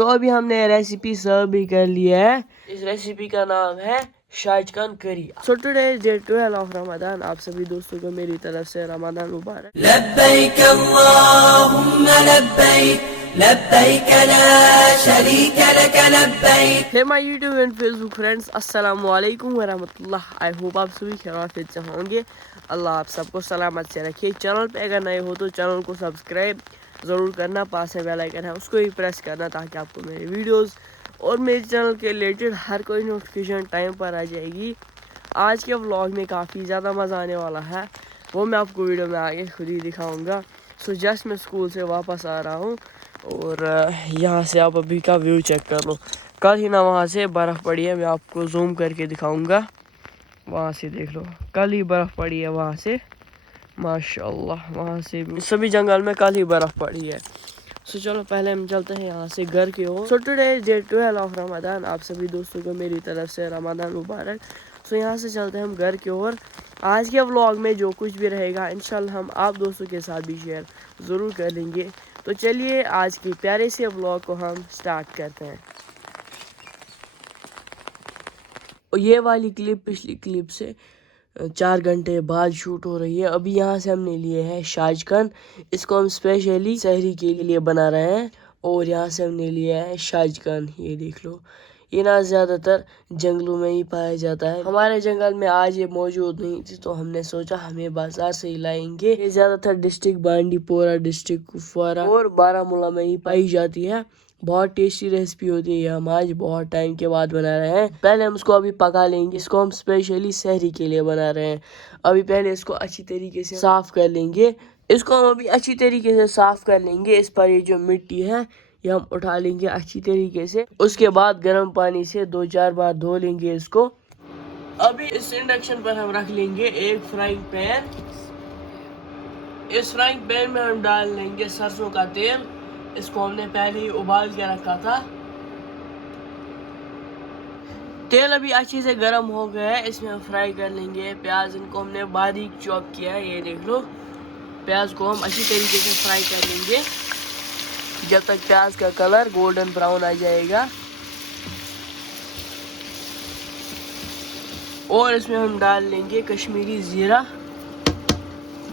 सो अभी हमने रेसिपी सर्व भी कर लिया है। इस रेसिपी का नाम है शाजकान करी। सो today is day 12 of Ramzan. आप सभी दोस्तों को मेरी तरफ से रमजान मुबारक। लब्बैक अल्लाहुम्मा लब्बैक लब्बैक ला शरीक लक लब्बैक। Hey my YouTube and Facebook friends, अस्सलाम वालेकुम व रहमतुल्लाह। आई होप आप सभी खैरियत से होंगे। अल्लाह आप सबको सलामत से रखे। चैनल पे अगर नए हो तो चैनल को सब्सक्राइब ज़रूर करना, पास में बेल आइकन है उसको ही प्रेस करना ताकि आपको मेरी वीडियोस और मेरे चैनल के रिलेटेड हर कोई नोटिफिकेशन टाइम पर आ जाएगी। आज के व्लॉग में काफ़ी ज़्यादा मज़ा आने वाला है, वो मैं आपको वीडियो में आगे खुद ही दिखाऊंगा। सो जस्ट मैं स्कूल से वापस आ रहा हूँ और यहाँ से आप अभी का व्यू चेक कर लो। कल ही ना वहाँ से बर्फ़ पड़ी है, मैं आपको जूम करके दिखाऊंगा। वहाँ से देख लो, कल ही बर्फ़ पड़ी है वहाँ से, माशाल्लाह। वहाँ से भी सभी जंगल में कल ही बर्फ़ पड़ी है। सो चलो पहले हम चलते हैं यहाँ से घर की ओर। So today is day 12 of Ramzan. आप सभी दोस्तों को मेरी तरफ से रमजान मुबारक। सो यहाँ से चलते हैं हम घर की ओर। आज के व्लॉग में जो कुछ भी रहेगा इंशाल्लाह हम आप दोस्तों के साथ भी शेयर ज़रूर कर लेंगे। तो चलिए आज के प्यारे से व्लॉग को हम स्टार्ट करते हैं। और ये वाली क्लिप पिछली क्लिप से 4 घंटे बाद शूट हो रही है। अभी यहाँ से हमने लिए है शाजकान, इसको हम स्पेशली सहरी के लिए बना रहे हैं। और यहाँ से हमने लिया है शाजकान, ये देख लो। ये ना ज़्यादातर जंगलों में ही पाया जाता है, हमारे जंगल में आज ये मौजूद नहीं थी तो हमने सोचा हमें बाजार से ही लाएंगे। ये ज़्यादातर डिस्ट्रिक्ट बांडीपोरा, डिस्ट्रिक्ट कुपवारा और बारामूला में ही पाई जाती है। बहुत टेस्टी रेसिपी होती है, ये हम आज बहुत टाइम के बाद बना रहे हैं। पहले हम इसको अभी पका लेंगे, इसको हम स्पेशली सहरी के लिए बना रहे हैं। अभी पहले इसको अच्छी तरीके से साफ कर लेंगे। इसको हम अभी अच्छी तरीके से साफ कर लेंगे। इस पर ये जो मिट्टी है ये हम उठा लेंगे अच्छी तरीके से। उसके बाद गर्म पानी से 2-4 बार धो लेंगे इसको। अभी इस इंडक्शन पर हम रख लेंगे एक फ्राइंग पैन। इस फ्राइंग पैन में हम डाल लेंगे सरसों का तेल। इसको हमने पहले ही उबाल के रखा था। तेल अभी अच्छे से गर्म हो गया है, इसमें हम फ्राई कर लेंगे प्याज। इनको हमने बारीक चॉप किया है, ये देख लो। प्याज को हम अच्छी तरीके से फ्राई कर लेंगे जब तक प्याज का कलर गोल्डन ब्राउन आ जाएगा। और इसमें हम डाल लेंगे कश्मीरी ज़ीरा।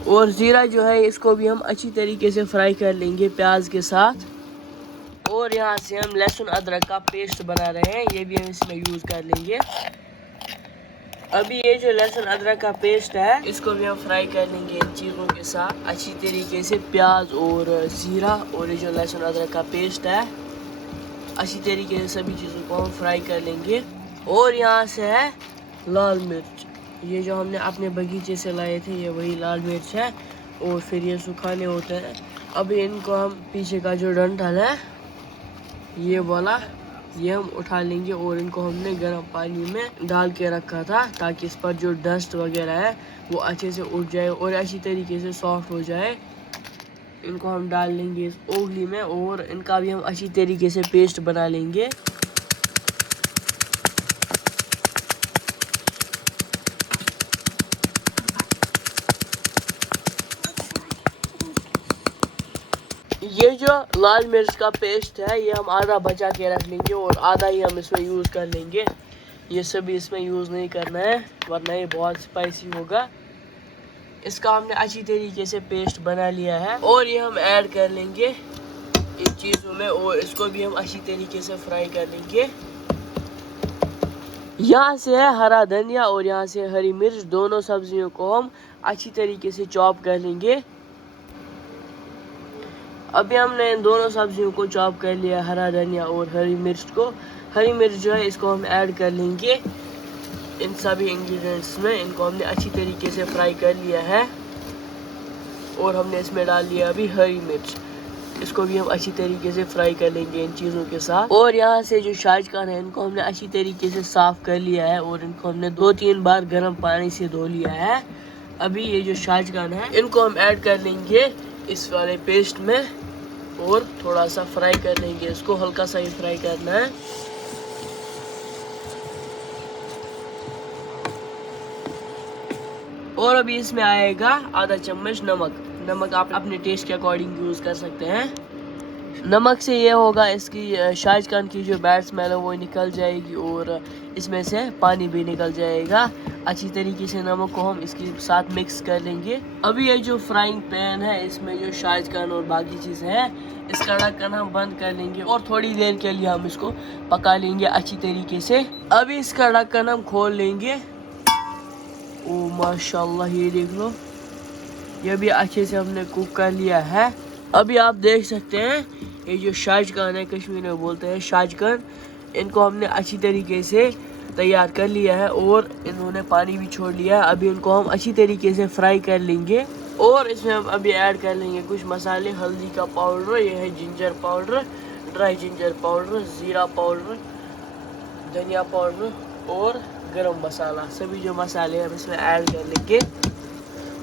और ज़ीरा जो है इसको भी हम अच्छी तरीके से फ्राई कर लेंगे प्याज के साथ। और यहाँ से हम लहसुन अदरक का पेस्ट बना रहे हैं, ये भी हम इसमें यूज़ कर लेंगे। अभी ये जो लहसुन अदरक का पेस्ट है इसको भी हम फ्राई कर लेंगे इन चीज़ों के साथ अच्छी तरीके से। प्याज और ज़ीरा और ये जो लहसुन अदरक का पेस्ट है अच्छी तरीके से सभी चीज़ों को हम फ्राई कर लेंगे। और यहाँ से है लाल मिर्च, ये जो हमने अपने बगीचे से लाए थे ये वही लाल मिर्च है। और फिर ये सुखाने होते हैं। अभी इनको हम पीछे का जो डंठल है ये वाला ये हम उठा लेंगे। और इनको हमने गर्म पानी में डाल के रखा था ताकि इस पर जो डस्ट वगैरह है वो अच्छे से उठ जाए और अच्छी तरीके से सॉफ्ट हो जाए। इनको हम डाल लेंगे इस ओगली में और इनका भी हम अच्छी तरीके से पेस्ट बना लेंगे। ये जो लाल मिर्च का पेस्ट है ये हम आधा बचा के रख लेंगे और आधा ही हम इसमें यूज़ कर लेंगे। ये सभी इसमें यूज़ नहीं करना है वरना ये बहुत स्पाइसी होगा। इसका हमने अच्छी तरीके से पेस्ट बना लिया है और ये हम ऐड कर लेंगे इन चीज़ों में और इसको भी हम अच्छी तरीके से फ्राई कर लेंगे। यहाँ से है हरा धनिया और यहाँ से हरी मिर्च, दोनों सब्जियों को हम अच्छी तरीके से चॉप कर लेंगे। अभी हमने इन दोनों सब्जियों को चॉप कर लिया, हरा धनिया और हरी मिर्च को। हरी मिर्च जो है इसको हम ऐड कर लेंगे इन सभी इंग्रेडिएंट्स में। इनको हमने अच्छी तरीके से फ्राई कर लिया है और हमने इसमें डाल लिया अभी हरी मिर्च। इसको भी हम अच्छी तरीके से फ्राई कर लेंगे इन चीज़ों के साथ। और यहाँ से जो शाजकान है इनको हमने अच्छी तरीके से साफ़ कर लिया है और इनको हमने 2-3 बार गर्म पानी से धो लिया है। अभी ये जो शाजकान है इनको हम ऐड कर लेंगे इस वाले पेस्ट में और थोड़ा सा फ्राई कर लेंगे। इसको हल्का सा ही फ्राई करना है। और अभी इसमें आएगा आधा चम्मच नमक। नमक आप अपने टेस्ट के अकॉर्डिंग यूज़ कर सकते हैं। नमक से ये होगा इसकी शाजकान की जो बैड स्मेल है वो निकल जाएगी और इसमें से पानी भी निकल जाएगा। अच्छी तरीके से नमक को हम इसके साथ मिक्स कर लेंगे। अभी ये जो फ्राइंग पैन है इसमें जो शाजकान और बाकी चीज़ है इसका ढक्कन हम बंद कर लेंगे और थोड़ी देर के लिए हम इसको पका लेंगे अच्छी तरीके से। अभी इसका ढक्कन हम खोल लेंगे। ओ माशाल्लाह, ये देख लो, ये भी अच्छे से हमने कुक कर लिया है। अभी आप देख सकते हैं ये जो शाजकान है, कश्मीर में बोलते हैं शाजकान, इनको हमने अच्छी तरीके से तैयार कर लिया है और इन्होंने पानी भी छोड़ लिया है। अभी इनको हम अच्छी तरीके से फ्राई कर लेंगे और इसमें हम अभी ऐड कर लेंगे कुछ मसाले। हल्दी का पाउडर, ये है ginger powder, dry ginger powder, ज़ीरा पाउडर, धनिया पाउडर और गरम मसाला। सभी जो मसाले हम इसमें ऐड कर लेंगे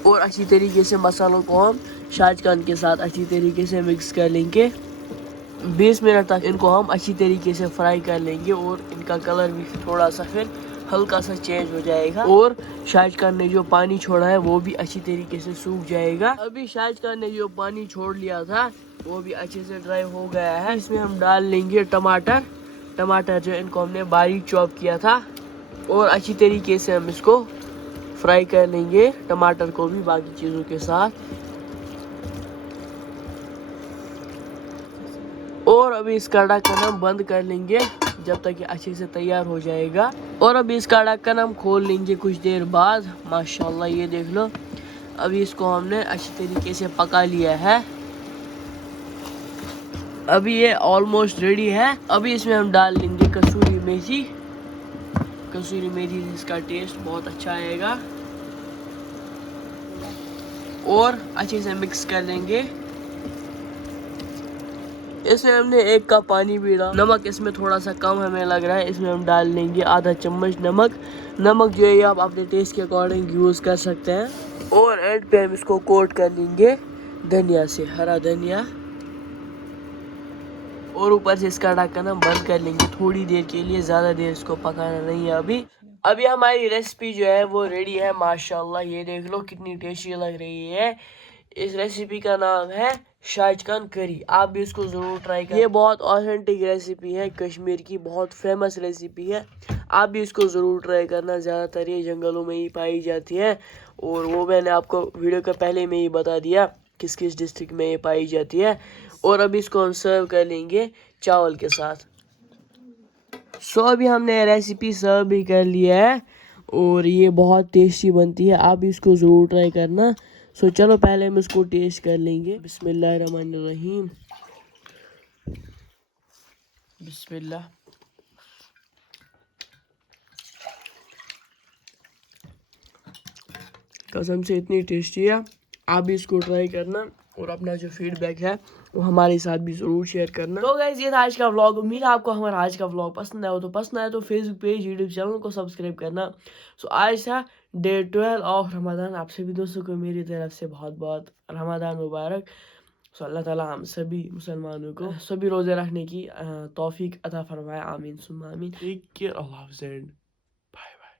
और अच्छी तरीके से मसालों को हम शाजकान के साथ अच्छी तरीके से मिक्स कर लेंगे। 20 मिनट तक इनको हम अच्छी तरीके से फ्राई कर लेंगे और इनका कलर भी थोड़ा सा फिर हल्का सा चेंज हो जाएगा और शाजकान ने जो पानी छोड़ा है वो भी अच्छी तरीके से सूख जाएगा। अभी शाजकान ने जो पानी छोड़ लिया था वो भी अच्छे से ड्राई हो गया है। इसमें हम डाल लेंगे टमाटर जो इनको हमने बारीक चॉप किया था और अच्छी तरीके से हम इसको फ्राई कर लेंगे, टमाटर को भी बाकी चीज़ों के साथ। और अभी इसका ढक्कन हम बंद कर लेंगे जब तक ये अच्छे से तैयार हो जाएगा। और अभी इसका ढक्कन हम खोल लेंगे कुछ देर बाद। माशाल्लाह, ये देख लो, अभी इसको हमने अच्छी तरीके से पका लिया है। अभी ये ऑलमोस्ट रेडी है। अभी इसमें हम डाल लेंगे कसूरी मेथी। कसूरी मेथी से इसका टेस्ट बहुत अच्छा आएगा और अच्छे से मिक्स कर लेंगे। इसमें हमने 1 कप पानी भी डाला। नमक इसमें थोड़ा सा कम हमें लग रहा है, इसमें हम डाल लेंगे आधा चम्मच नमक जो है आप अपने टेस्ट के अकॉर्डिंग यूज़ कर सकते हैं। और एंड पे हम इसको कोट कर लेंगे धनिया से, हरा धनिया। और ऊपर से इसका ढक्कन हम बंद कर लेंगे थोड़ी देर के लिए, ज़्यादा देर इसको पकाना नहीं है। अभी हमारी रेसिपी जो है वो रेडी है। माशाल्लाह, ये देख लो कितनी टेस्टी लग रही है। इस रेसिपी का नाम है शाजकान करी। आप भी इसको ज़रूर ट्राई करें। ये बहुत ऑथेंटिक रेसिपी है, कश्मीर की बहुत फेमस रेसिपी है। आप भी इसको ज़रूर ट्राई करना। ज़्यादातर ये जंगलों में ही पाई जाती है और वो मैंने आपको वीडियो के पहले में ही बता दिया किस किस डिस्ट्रिक्ट में ये पाई जाती है। और अभी इसको हम सर्व कर लेंगे चावल के साथ। सो अभी हमने रेसिपी सर्व भी कर लिया है और ये बहुत टेस्टी बनती है। आप इसको ज़रूर ट्राई करना। सो चलो पहले हम इसको टेस्ट कर लेंगे। बिस्मिल्लाहिर्रहमानिर्रहीम। बिस्मिल्लाह। कसम से इतनी टेस्टी है। आप भी इसको ट्राई करना और अपना जो फीडबैक है वो हमारे साथ भी ज़रूर शेयर करना। तो गाइस, ये था आज का व्लॉग। उम्मीद है आपको हमारा आज का व्लॉग पसंद आया तो फेसबुक पेज, यूट्यूब चैनल को सब्सक्राइब करना। सो आज था डे 12 ऑफ रमज़ान। आप सभी दोस्तों को मेरी तरफ से बहुत बहुत रमज़ान मुबारक। सो अल्लाह ताला हम सभी मुसलमानों को सभी रोज़े रखने की तौफीक अता फरमाए। आमीन सुम्मा आमीन। टेक केयर, अल्लाह हाफ़िज़।